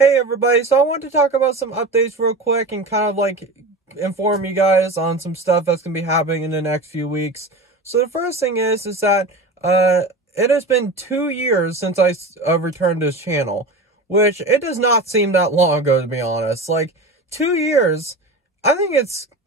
Hey everybody, so I want to talk about some updates real quick and kind of like inform you guys on some stuff that's going to be happening in the next few weeks. So the first thing is that it has been 2 years since I returned to this channel, which it does not seem that long ago, to be honest. Like 2 years, I think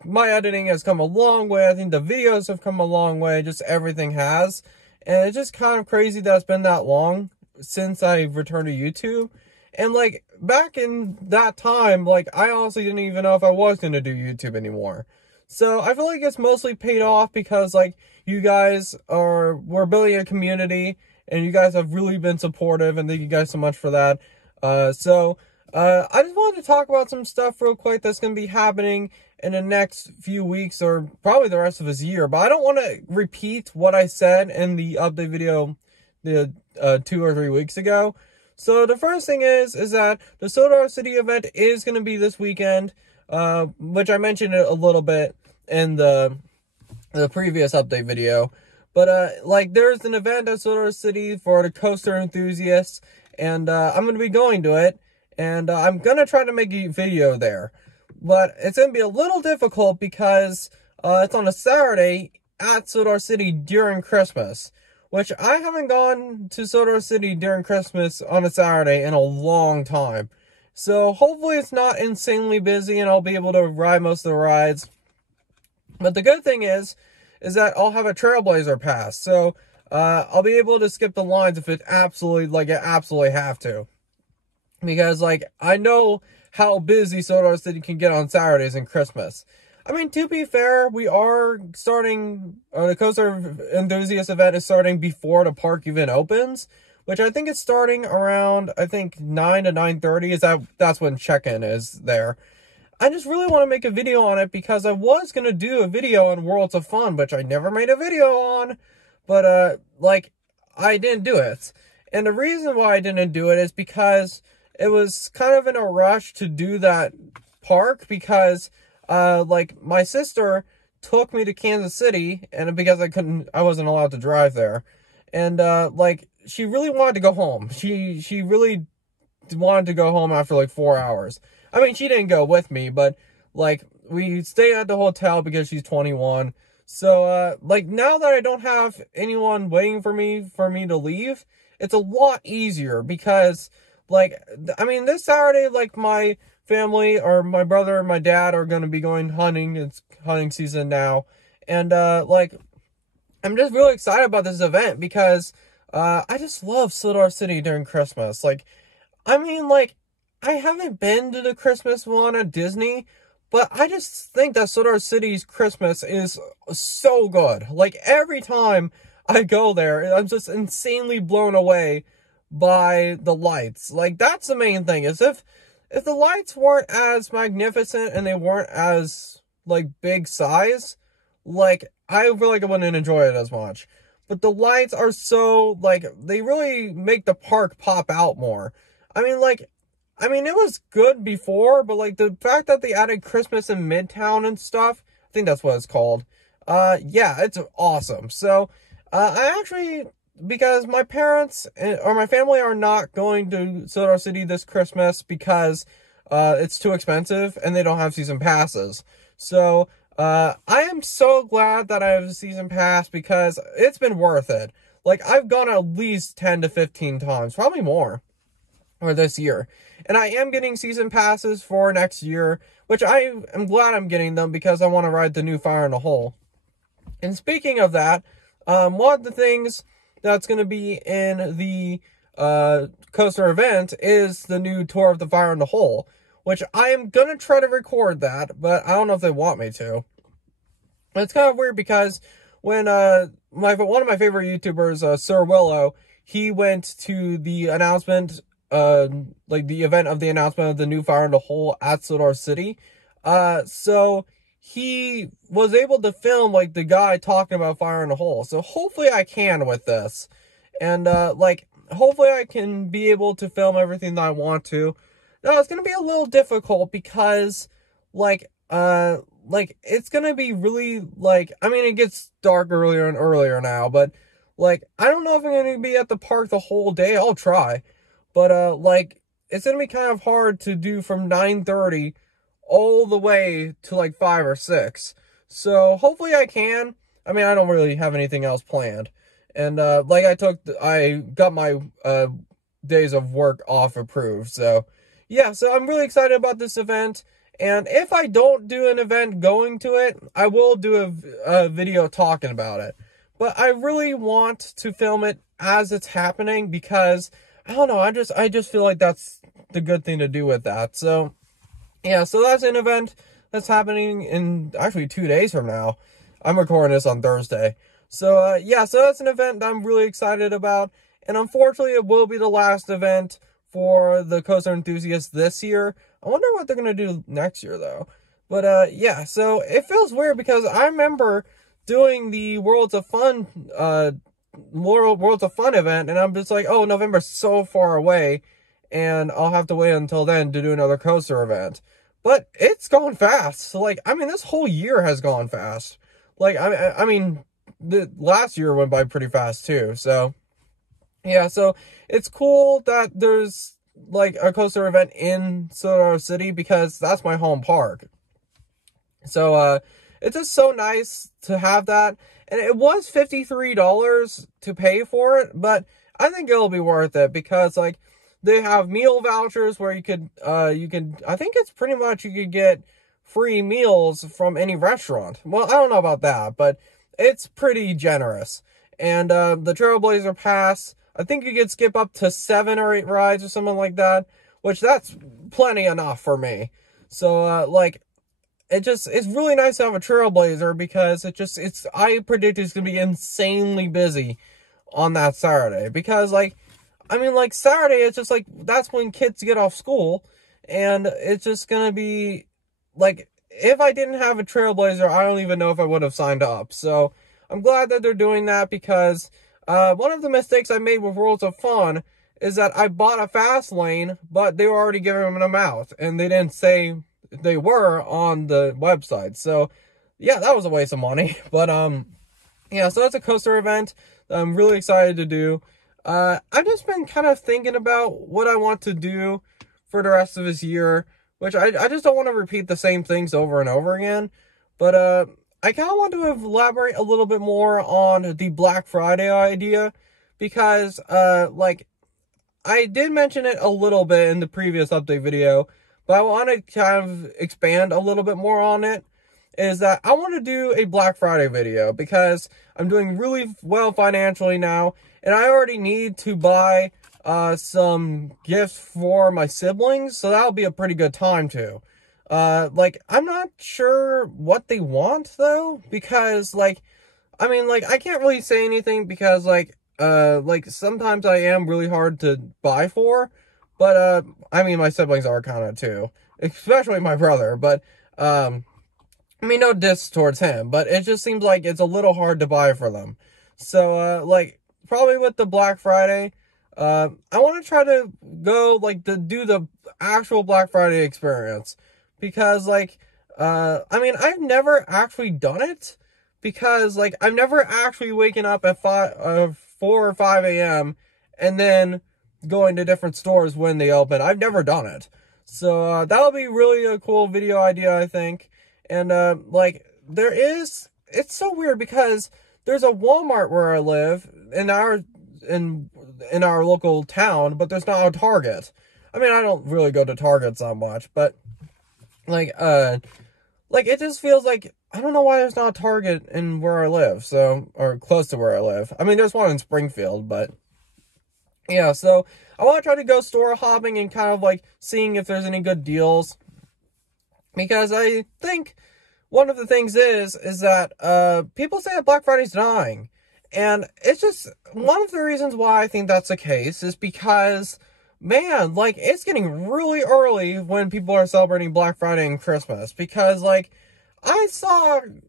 my editing has come a long way. I think the videos have come a long way, just everything has. And it's just kind of crazy that it's been that long since I returned to YouTube. And, like, back in that time, like, I honestly didn't even know if I was going to do YouTube anymore. So, I feel like it's mostly paid off because, like, you guys we're building a community, and you guys have really been supportive, and thank you guys so much for that. I just wanted to talk about some stuff real quick that's going to be happening in the next few weeks, or probably the rest of this year. But I don't want to repeat what I said in the update video 2 or 3 weeks ago. So the first thing is that the Solar City event is going to be this weekend, which I mentioned it a little bit in the previous update video. But, like, there's an event at Solar City for the coaster enthusiasts, and I'm going to be going to it, and I'm going to try to make a video there. But it's going to be a little difficult because it's on a Saturday at Solar City during Christmas, which I haven't gone to Solar City during Christmas on a Saturday in a long time. So hopefully it's not insanely busy and I'll be able to ride most of the rides. But the good thing is that I'll have a Trailblazer pass. So I'll be able to skip the lines if it absolutely have to. Because, like, I know how busy Solar City can get on Saturdays and Christmas. I mean, to be fair, we are starting, the Coaster Enthusiast event is starting before the park even opens, which I think is starting around, 9 to 9:30, that's when check-in is there. I just really want to make a video on it because I was going to do a video on Worlds of Fun, which I never made a video on, but, I didn't do it. And the reason why I didn't do it is because it was kind of in a rush to do that park because my sister took me to Kansas City, and because I wasn't allowed to drive there. And, she really wanted to go home. She really wanted to go home after, 4 hours. I mean, she didn't go with me, but, we stayed at the hotel because she's 21. So, now that I don't have anyone waiting for me to leave, it's a lot easier because, this Saturday, my family or my brother and my dad are going to be going hunting. It's hunting season now. And, I'm just really excited about this event because, I just love Solar City during Christmas. I haven't been to the Christmas one at Disney, but I just think that Solar City's Christmas is so good. Every time I go there, I'm just insanely blown away by the lights. That's the main thing, is if the lights weren't as magnificent and they weren't as, big size, I feel like I wouldn't enjoy it as much. But the lights are so, they really make the park pop out more. It was good before, but, the fact that they added Christmas in Midtown and stuff, I think that's what it's called. Yeah, it's awesome. So, I actually, because my parents or my family are not going to Solar City this Christmas because it's too expensive and they don't have season passes. So, I am so glad that I have a season pass because it's been worth it. I've gone at least 10 to 15 times, probably more, for this year. And I am getting season passes for next year, which I am glad I'm getting them because I want to ride the new Fire in the Hole. And speaking of that, one of the things that's going to be in the coaster event is the new tour of the Fire in the Hole, which I am going to try to record that, but I don't know if they want me to. It's kind of weird because when one of my favorite YouTubers, Sir Willow, he went to the announcement, the event of the announcement of the new Fire in the Hole at Solar City. So he was able to film, the guy talking about Fire in the Hole. So hopefully I can with this. And, hopefully I can be able to film everything that I want to. Now, it's going to be a little difficult because, it's going to be really, it gets dark earlier and earlier now, but, I don't know if I'm going to be at the park the whole day. I'll try. But, it's going to be kind of hard to do from 9:30 all the way to like 5 or 6. So hopefully I can. I mean, I don't really have anything else planned. And like I got my days of work off approved. So yeah, so I'm really excited about this event. And if I don't do an event going to it, I will do a video talking about it. But I really want to film it as it's happening because, I don't know, I just feel like that's the good thing to do with that. So, yeah, so that's an event that's happening in actually 2 days from now. I'm recording this on Thursday. So, yeah, so that's an event that I'm really excited about. And unfortunately, it will be the last event for the coaster enthusiasts this year. I wonder what they're going to do next year, though. But, yeah, so it feels weird because I remember doing the Worlds of Fun event, and I'm just like, oh, November's so far away, and I'll have to wait until then to do another coaster event. But it's gone fast. So, like, I mean, this whole year has gone fast. Like, I mean, the last year went by pretty fast, too. So, yeah, so it's cool that there's, like, a coaster event in Silver City because that's my home park. So, it's just so nice to have that. And it was $53 to pay for it, but I think it'll be worth it because, like, they have meal vouchers where you could, I think it's pretty much you could get free meals from any restaurant. Well, I don't know about that, but it's pretty generous. And, the Trailblazer Pass, I think you could skip up to 7 or 8 rides or something like that, which that's plenty enough for me. So, like, it's really nice to have a Trailblazer because I predict it's going to be insanely busy on that Saturday. Because, like, I mean, like, Saturday, it's just, like, that's when kids get off school. And it's just going to be, like, if I didn't have a Trailblazer, I don't even know if I would have signed up. So, I'm glad that they're doing that because one of the mistakes I made with Worlds of Fun is that I bought a fast lane, but they were already giving them out. And they didn't say they were on the website. So, yeah, that was a waste of money. But, yeah, so that's a coaster event that I'm really excited to do. I've just been kind of thinking about what I want to do for the rest of this year, which I just don't want to repeat the same things over and over again. But, I kind of want to elaborate a little bit more on the Black Friday idea because, like, I did mention it a little bit in the previous update video, but I want to kind of expand a little bit more on it, is that I want to do a Black Friday video because I'm doing really well financially now, and I already need to buy some gifts for my siblings, so that'll be a pretty good time too. Like, I'm not sure what they want, though, because, like, I mean, like, I can't really say anything because, like, sometimes I am really hard to buy for, but, I mean, my siblings are kind of, too, especially my brother, but, I mean, no diss towards him, but it just seems like it's a little hard to buy for them. So, like, probably with the Black Friday, I want to try to go, like, to do the actual Black Friday experience. Because, like, I mean, I've never actually done it. Because, like, I've never actually waken up at 4 or 5 a.m. and then going to different stores when they open. I've never done it. So, that'll be really a cool video idea, I think. And, like, it's so weird because there's a Walmart where I live in our local town, but there's not a Target. I mean, I don't really go to Targets that much, but like, it just feels like, I don't know why there's not a Target in where I live, so, or close to where I live. I mean, there's one in Springfield, but, yeah, so, I want to try to go store hopping and kind of, like, seeing if there's any good deals, because I think one of the things is that, people say that Black Friday's dying, and it's just, one of the reasons why I think that's the case is because, man, like, it's getting really early when people are celebrating Black Friday and Christmas, because, like, I started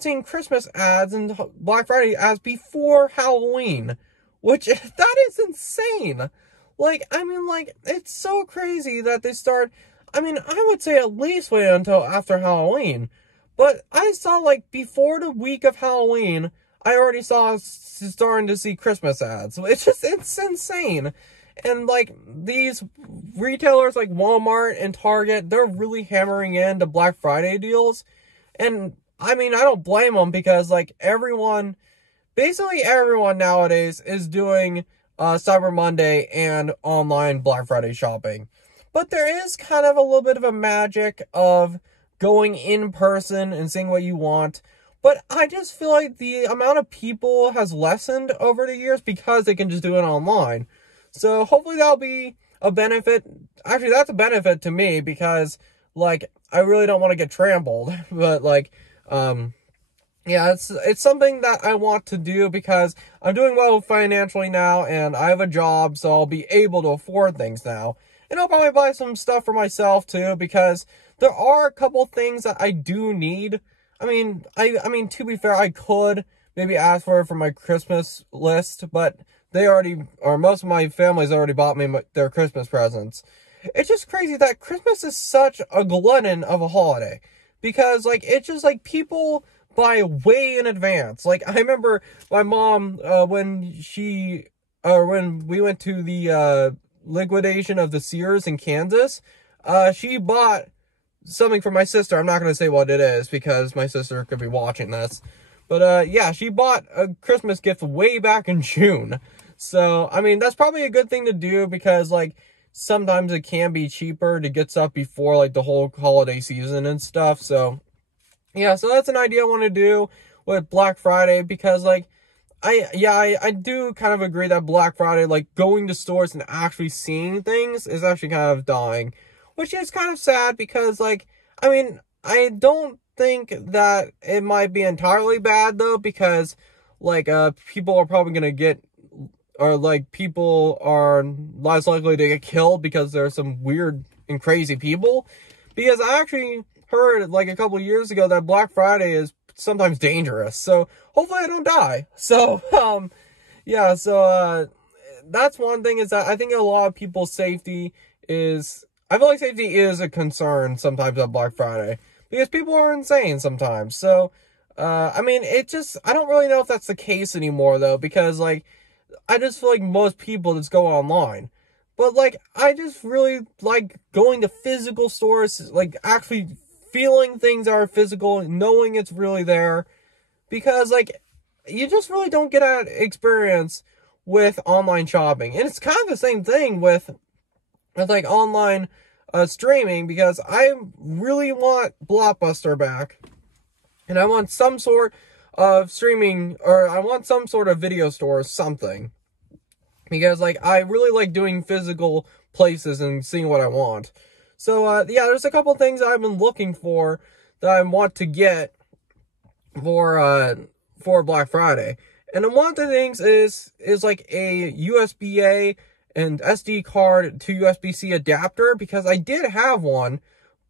seeing Christmas ads and Black Friday ads before Halloween, which, that is insane. Like, I mean, like, it's so crazy that they start, I mean, I would say at least wait until after Halloween, but I saw, like, before the week of Halloween, I already starting to see Christmas ads. It's insane. And, like, these retailers like Walmart and Target, they're really hammering into Black Friday deals. And, I mean, I don't blame them because, like, basically everyone nowadays is doing Cyber Monday and online Black Friday shopping. But there is kind of a little bit of a magic of going in person and seeing what you want. But I just feel like the amount of people has lessened over the years because they can just do it online. So hopefully that'll be a benefit. Actually, that's a benefit to me because, like, I really don't want to get trampled. But, like, yeah, it's something that I want to do because I'm doing well financially now and I have a job, so I'll be able to afford things now. And I'll probably buy some stuff for myself too because there are a couple things that I do need. I mean, to be fair, I could maybe ask for it from my Christmas list, but most of my family's already bought me their Christmas presents. It's just crazy that Christmas is such a glutton of a holiday because, like, it's just like people buy way in advance. Like, I remember my mom, when we went to the liquidation of the Sears in Kansas, she bought something for my sister. I'm not going to say what it is because my sister could be watching this. But, yeah, she bought a Christmas gift way back in June. So, I mean, that's probably a good thing to do because, like, sometimes it can be cheaper to get stuff before, like, the whole holiday season and stuff. So, yeah, so that's an idea I want to do with Black Friday because, like, I do kind of agree that Black Friday, like, going to stores and actually seeing things is actually kind of dying, which is kind of sad because, like, I mean, I don't think that it might be entirely bad, though, because, like, people are probably going to people are less likely to get killed because there's some weird and crazy people, because I actually heard, like, a couple years ago that Black Friday is sometimes dangerous, so hopefully I don't die. So, yeah, so, that's one thing, is that I think a lot of people's safety I feel like safety is a concern sometimes on Black Friday, because people are insane sometimes. So, I mean, I don't really know if that's the case anymore, though, because, like, I just feel like most people just go online. But, like, I just really like going to physical stores, like, actually feeling things are physical, knowing it's really there, because, like, you just really don't get that experience with online shopping. And it's kind of the same thing with like, online streaming, because I really want Blockbuster back, and I want some sort of streaming, or I want some sort of video store or something, because, like, I really like doing physical places and seeing what I want. So, yeah, there's a couple things I've been looking for that I want to get for Black Friday. And then one of the things is like a USB-A and SD card to USB-C adapter, because I did have one,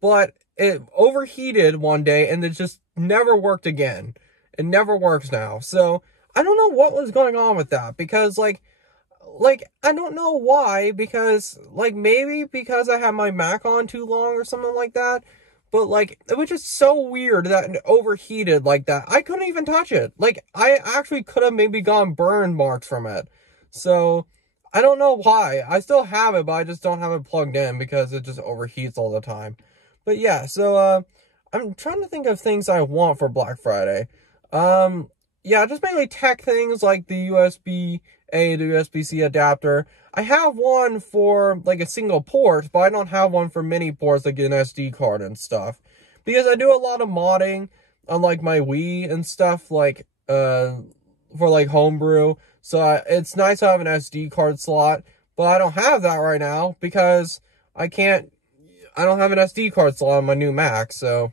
but it overheated one day and it just never worked again. It never works now. So I don't know what was going on with that, because like I don't know why, because, like, maybe because I had my Mac on too long or something like that. But, like, it was just so weird that it overheated like that. I couldn't even touch it. Like, I actually could have maybe gotten burn marks from it. So, I don't know why. I still have it, but I just don't have it plugged in because it just overheats all the time. But, yeah, so, I'm trying to think of things I want for Black Friday. Yeah, just mainly tech things like the USB-A to USB-C adapter. I have one for, like, a single port, but I don't have one for many ports, like an SD card and stuff. Because I do a lot of modding on, like, my Wii and stuff, like, for, like, homebrew. So it's nice to have an SD card slot, but I don't have that right now because I don't have an SD card slot on my new Mac, so...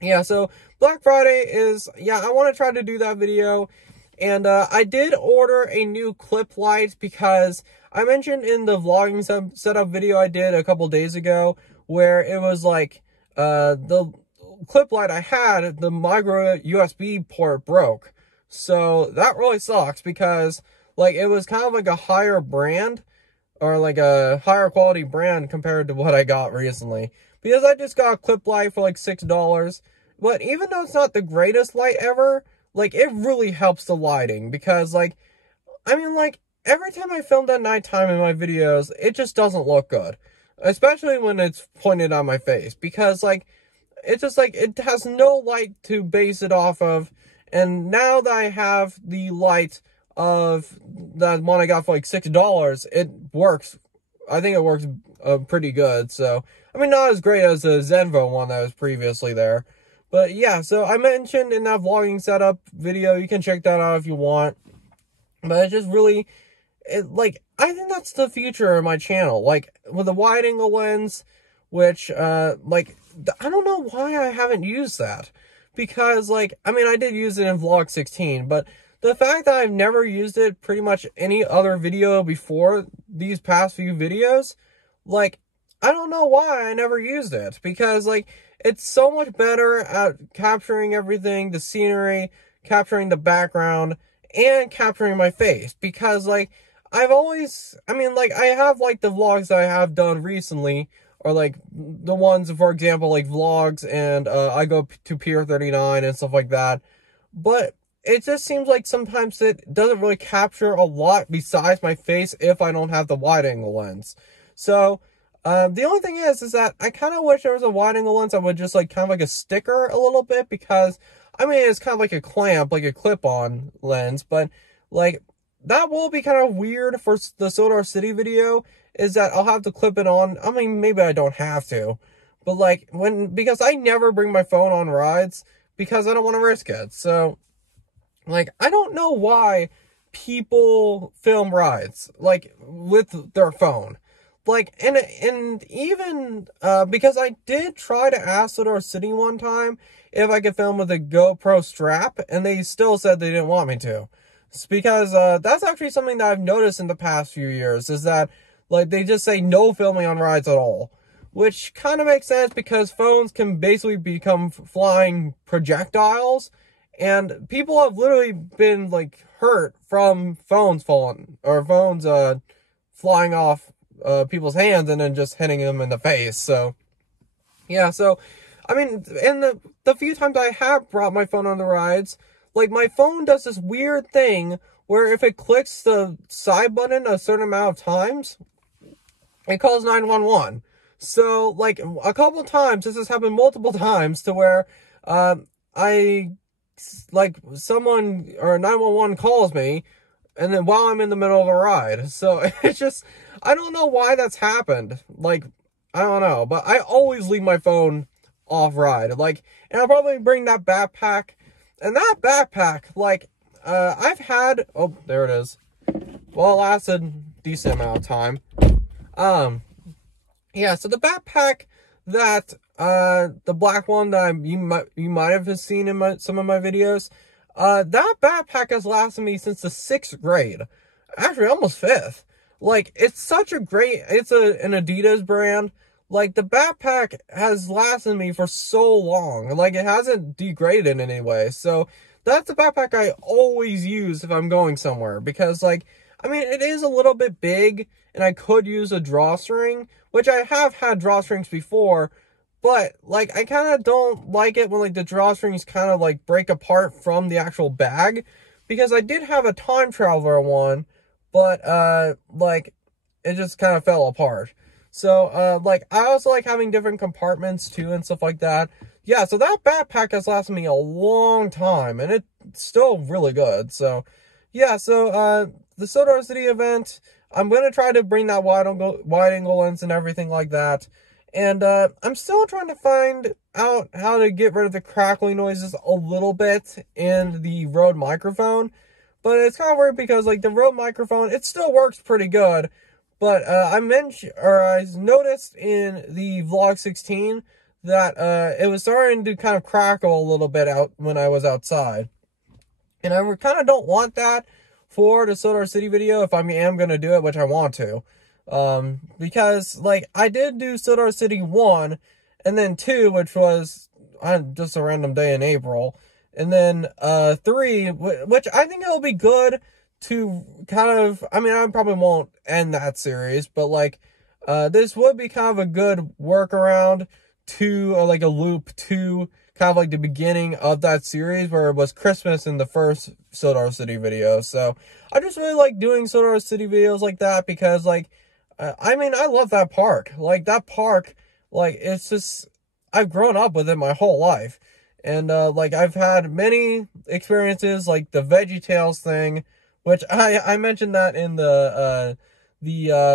Yeah, so Black Friday is, yeah, I want to try to do that video. And I did order a new clip light because I mentioned in the vlogging setup video I did a couple days ago, where it was like the clip light I had, the micro USB port broke. So that really sucks because, like, it was kind of like a higher brand, or like a higher quality brand compared to what I got recently. Because I just got a clip light for like $6. But even though it's not the greatest light ever, like, it really helps the lighting. Because, like, I mean, like, every time I filmed at nighttime in my videos, it just doesn't look good. Especially when it's pointed on my face. Because, like, it's just, like, it has no light to base it off of. And now that I have the light of that one I got for, like, $6, it works. I think it works pretty good. So, I mean, not as great as the Zenvo one that was previously there. But, yeah, so I mentioned in that vlogging setup video, you can check that out if you want. But it's just really, I think that's the future of my channel. Like, with a wide-angle lens, which, I don't know why I haven't used that. Because, I mean, I did use it in Vlog 16, but the fact that I've never used it pretty much any other video before these past few videos, I don't know why I never used it. Because, it's so much better at capturing everything, the scenery, capturing the background, and capturing my face. Because, I've always, I have, the vlogs that I have done recently, or, the ones, for example, vlogs, and, I go to Pier 39 and stuff like that. But it just seems like sometimes it doesn't really capture a lot besides my face if I don't have the wide-angle lens. So, the only thing is that I kind of wish there was a wide-angle lens that would just, kind of like a sticker a little bit, because, I mean, it's kind of like a clamp, like a clip-on lens, but, that will be kind of weird for the Sodor City video, is that I'll have to clip it on. I mean, maybe I don't have to, but, because I never bring my phone on rides, because I don't want to risk it. So, I don't know why people film rides, with their phone. And even, because I did try to ask Sodor City one time if I could film with a GoPro strap, and they still said they didn't want me to. It's because, that's actually something that I've noticed in the past few years, is that, they just say no filming on rides at all. Which kind of makes sense, because phones can basically become flying projectiles, and people have literally been, hurt from phones falling, or phones, flying off people's hands and then just hitting them in the face. So, yeah, so, I mean, in the few times I have brought my phone on the rides, my phone does this weird thing where if it clicks the side button a certain amount of times, it calls 911. So, a couple times, this has happened multiple times, to where, someone, or 911 calls me, and then while I'm in the middle of a ride. So, it's just, I don't know why that's happened. I don't know. But I always leave my phone off ride. And I'll probably bring that backpack. And that backpack, I've had, oh, there it is. Well, it lasted a decent amount of time. Yeah, so the backpack that, the black one that you might have seen in some of my videos, that backpack has lasted me since the 6th grade. Actually, almost 5th. It's such a great, it's an Adidas brand. The backpack has lasted me for so long. It hasn't degraded in any way. So, that's the backpack I always use if I'm going somewhere. Because, I mean, it is a little bit big, and I could use a drawstring, which I have had drawstrings before. But, I kind of don't like it when, the drawstrings kind of, break apart from the actual bag. Because I did have a time traveler one, but, it just kind of fell apart. So, I also like having different compartments, too, and stuff like that. Yeah, so that backpack has lasted me a long time, and it's still really good. So, yeah, so, the Sodor City event, I'm going to try to bring that wide-angle lens and everything like that. And, I'm still trying to find out how to get rid of the crackling noises a little bit in the Rode microphone. But it's kind of weird because, the Rode microphone, it still works pretty good. But, I noticed in the Vlog 16 that, it was starting to kind of crackle a little bit out when I was outside. And I kind of don't want that for the Sodor City video if I am going to do it, which I want to. Because, I did do Sodor City 1, and then 2, which was just a random day in April. And then, 3, which I think it'll be good to kind of, I mean, I probably won't end that series, but, this would be kind of a good workaround to, a loop to kind of like the beginning of that series where it was Christmas in the first Sodor City video. So I just really like doing Sodor City videos like that because, like, I mean, I love that park. Like, that park, like, it's just, I've grown up with it my whole life. And, like, I've had many experiences, like the VeggieTales thing, which I mentioned that in the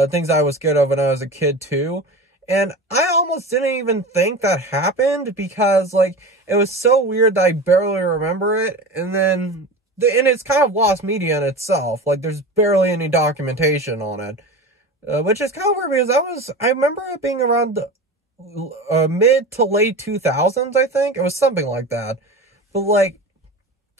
things I was scared of when I was a kid, too. And I almost didn't even think that happened because, like, it was so weird that I barely remember it. And then, and it's kind of lost media in itself. Like, there's barely any documentation on it. Which is kind of weird because I remember it being around the mid to late 2000s, I think. It was something like that. But, like,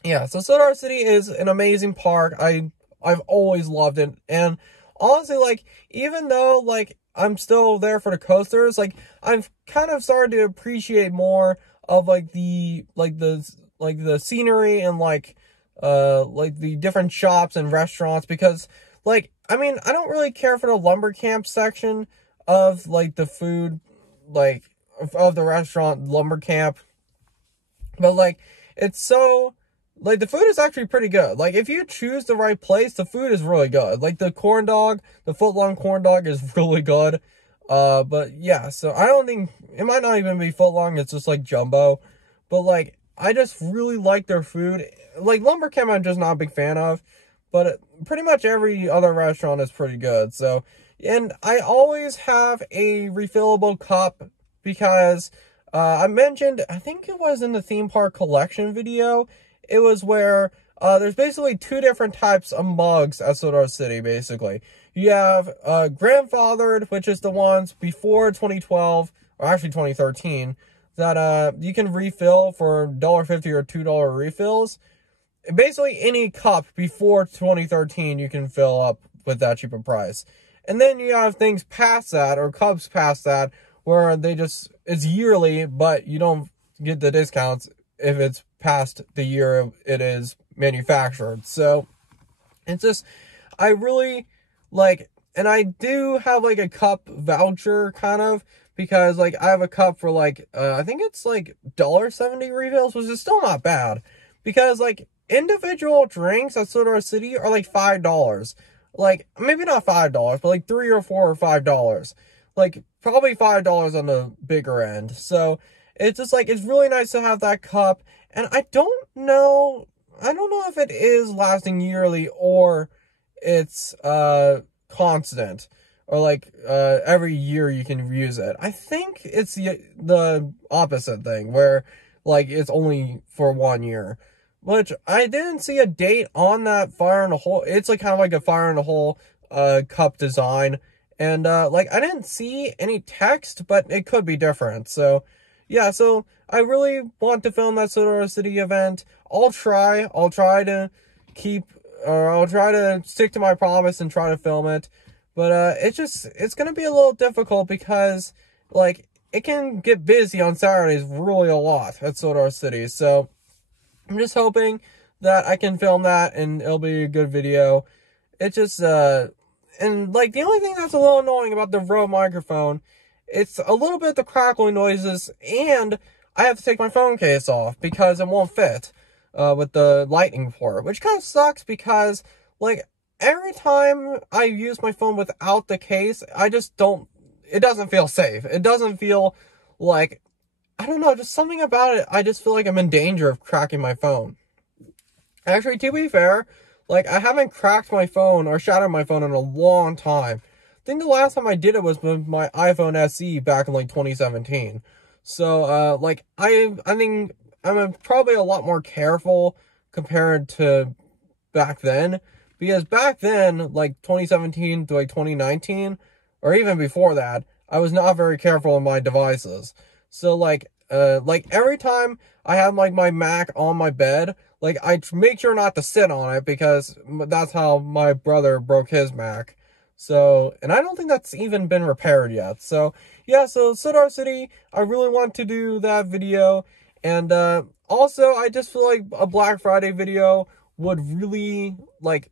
yeah, so Sodor City is an amazing park. I've always loved it. And honestly, like, even though, like, I'm still there for the coasters, like, I've kind of started to appreciate more of, like, the scenery and, like the different shops and restaurants because, like, I mean, I don't really care for the lumber camp section of, like, the food, like, of the restaurant lumber camp. But, like, it's so, like, the food is actually pretty good. Like, if you choose the right place, the food is really good. Like, the corn dog, the foot-long corn dog is really good. But, yeah, so I don't think, it might not even be foot-long, it's just, like, jumbo. But, like, I just really like their food. Like, lumber camp I'm just not a big fan of. But pretty much every other restaurant is pretty good. So, and I always have a refillable cup because I mentioned, I think it was in the theme park collection video, it was where there's basically two different types of mugs at Sodor City, basically. You have grandfathered, which is the ones before 2012, or actually 2013, that you can refill for $1.50 or $2 refills. Basically, any cup before 2013 you can fill up with that cheaper price. And then you have things past that, or cups past that, where they just, it's yearly, but you don't get the discounts if it's past the year it is manufactured. So, it's just, I really, like, and I do have, like, a cup voucher, kind of, because, like, I have a cup for, like, I think it's, like, $1.70 refills, which is still not bad. Because, like, individual drinks at Sodor City are like $5. Like, maybe not $5, but like $3 or $4 or $5. Like, probably $5 on the bigger end. So, it's just like, it's really nice to have that cup. And I don't know if it is lasting yearly or it's constant. Or like, every year you can use it. I think it's the opposite thing, where, like, it's only for 1 year. Which, I didn't see a date on that fire in a hole. It's like kind of like a fire in a hole cup design. And, like, I didn't see any text, but it could be different. So, yeah, so I really want to film that Sodor City event. I'll try to stick to my promise and try to film it. But, it's gonna be a little difficult because, like, it can get busy on Saturdays really a lot at Sodor City. So, I'm just hoping that I can film that and it'll be a good video. It's just, and, like, the only thing that's a little annoying about the Rode microphone, it's a little bit the crackling noises, and I have to take my phone case off because it won't fit, with the lightning port, which kind of sucks because, like, every time I use my phone without the case, it doesn't feel safe. It doesn't feel like, I don't know, just something about it, I just feel like I'm in danger of cracking my phone. Actually, to be fair, like, I haven't cracked my phone or shattered my phone in a long time. I think the last time I did it was with my iPhone SE back in, like, 2017. So, like, I think I'm probably a lot more careful compared to back then. Because back then, like, 2017 to, like, 2019, or even before that, I was not very careful on my devices. So, like, every time I have, like, my Mac on my bed, like, I make sure not to sit on it because that's how my brother broke his Mac. So, and I don't think that's even been repaired yet. So, yeah, so Sodor City, I really want to do that video. And, also, I just feel like a Black Friday video would really, like,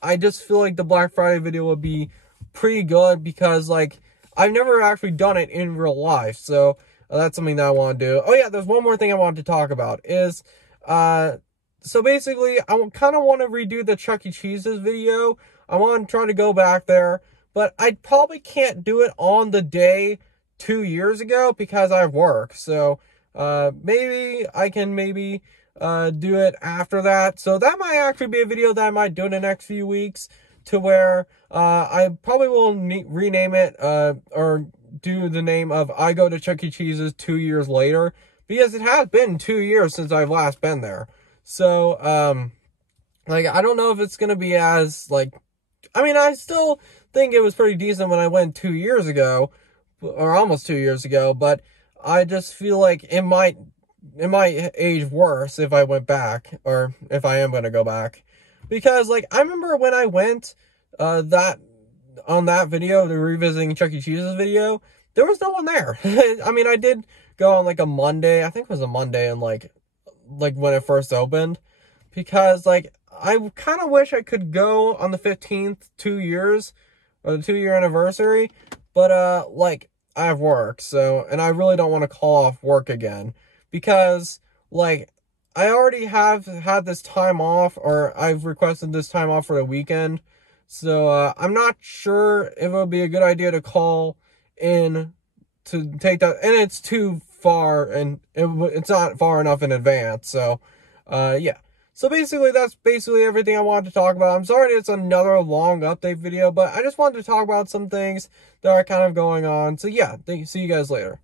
I just feel like the Black Friday video would be pretty good because, like, I've never actually done it in real life. So, That's something that I want to do. Oh yeah, there's one more thing I wanted to talk about is, so basically, I kind of want to redo the Chuck E. Cheese's video. I want to try to go back there, but I probably can't do it on the day 2 years ago because I have work. So, maybe I can do it after that. So that might actually be a video that I might do in the next few weeks, to where, I probably will rename it, or do the name of I Go to Chuck E. Cheese's 2 years later, because it has been 2 years since I've last been there. So, like, I don't know if it's going to be as, like, I mean, I still think it was pretty decent when I went 2 years ago, or almost 2 years ago, but I just feel like it might age worse if I went back, or if I am going to go back. Because, like, I remember when I went, on that video, the revisiting Chuck E. Cheese's video, there was no one there. I mean, I did go on, like, a Monday, I think it was a Monday, and, like when it first opened, because, like, I kind of wish I could go on the 15th, 2 years, or the 2-year anniversary, but, like, I have work, so, and I really don't want to call off work again, because, like, I already have had this time off, or I've requested this time off for the weekend, so, I'm not sure if it would be a good idea to call in to take that, and it's too far, and it's not far enough in advance, so, yeah. So basically, that's basically everything I wanted to talk about. I'm sorry it's another long update video, but I just wanted to talk about some things that are kind of going on. So yeah, see you guys later.